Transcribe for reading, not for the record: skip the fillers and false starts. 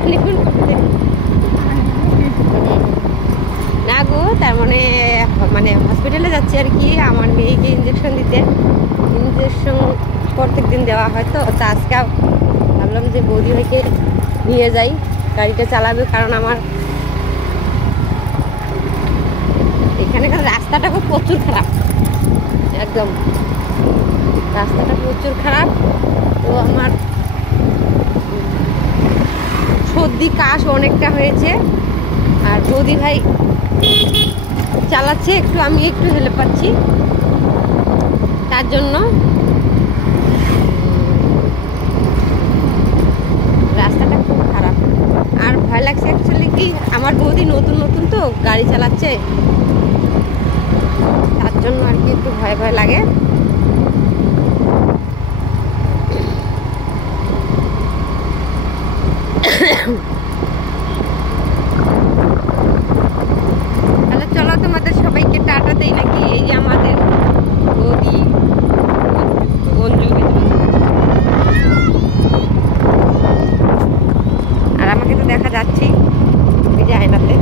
Honeymoon করতে না গো, তার মানে মানে হসপিটালে যাচ্ছি আর কি আমার মেয়েকে ইঞ্জেকশন দিতে। ইঞ্জেকশন প্রত্যেক দিন দেওয়া হয় তো আজকে ভাবলাম যে বৌদি ভাইকে নিয়ে যাই, গাড়িটা চালাবে। কারণ আমার এখানকার রাস্তাটা খুব প্রচুর খারাপ, একদম রাস্তাটা প্রচুর খারাপ। তো আমার সর্দি কাশ অনেকটা হয়েছে, আর বৌদি ভাই চালাচ্ছে, একটু আমি একটু হেল্প পাচ্ছি, তার জন্য রাস্তাটা খুব খারাপ। আর ভয় লাগছে অ্যাকচুয়ালি কি, আমার বৌদি নতুন নতুন তো গাড়ি চালাচ্ছে, তার জন্য আর কি একটু ভয় ভয় লাগে। তাহলে চলো তোমাদের সবাইকে টাটা দেই নাকি। এই যে আমাদের বৌদি আর আমাকে তো দেখা যাচ্ছেই এই যে আয়নাতে।